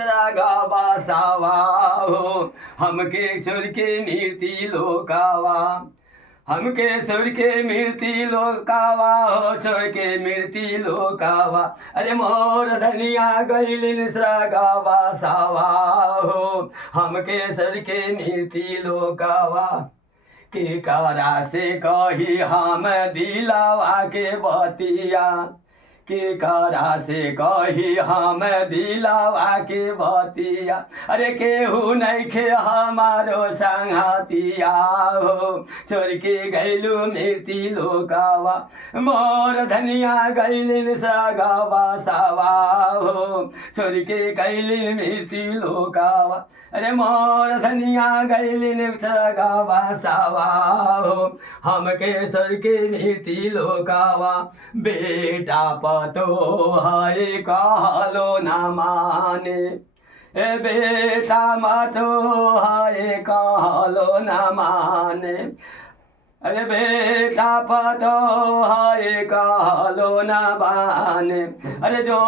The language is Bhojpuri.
गावा सावा हो हमके सुर के मीरती लोकावा हमके सुर के मीरती लोकावा हो सुर के मीरती लोकावा अरे मोर धनिया गैलिन गावा सावा हो हमके सुर के मीरती लोकावा के करा से कही हम दिलावा के बतिया के करा से कही हम दिलावा के बतिया अरे केहू नहीं खे हमारो संगतिया हो छोड़ के गैलू मृत्यु लोकावा मोर धनिया गैलिन सगावा सावा हो छोड़ के गैलिन मृत्यु लोकावा अरे मोर धनिया गैलिन सगावा सावा हो हमके छोड़ के मृत्यु लोकावा बेटा तो हाय कहलो ना माने ए बेटा मातो हाय कहलो ना माने अरे बेटा पतो हाय कहलो ना माने अरे जो